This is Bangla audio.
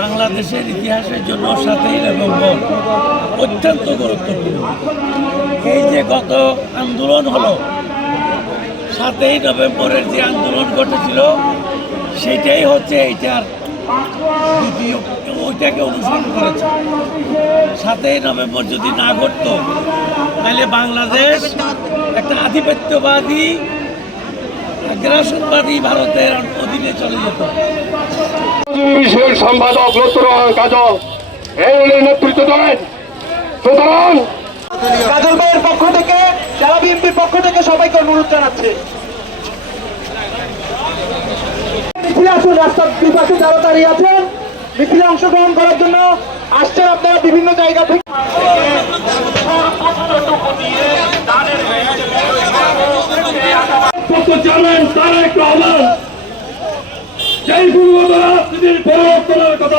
বাংলাদেশের ইতিহাসের জন্য 7ই নভেম্বর অত্যন্ত গুরুত্বপূর্ণ। এই যে গত আন্দোলন হলো, 7ই নভেম্বরের যে আন্দোলন ঘটেছিল সেটাই হচ্ছে এইটার দ্বিতীয়, ওইটাকে অনুসরণ করেছে। 7ই নভেম্বর যদি না ঘটত তাহলে বাংলাদেশ একটা আধিপত্যবাদী আগ্রাসনবাদী ভারতের অধীনে চলে যেত। বিষয়ের সম্পাদক লুৎফুর কাজল এই নেতৃত্ব দেন। সুতরাং কাজল ভাইয়ের পক্ষ থেকে, জেলা বিএনপির পক্ষ থেকে সবাইকে অনুরোধ জানাচ্ছি, মিছিলে আসুন। রাস্তার দুই পাশে যারা দাঁড়িয়ে আছেন মিছিলে অংশগ্রহণ করার জন্য আসছেন আপনারা বিভিন্ন জায়গা থেকে। জানেন তারা একটু আহ্বান, সেই গুরুগত রাজনীতির পরিবর্তনের কথা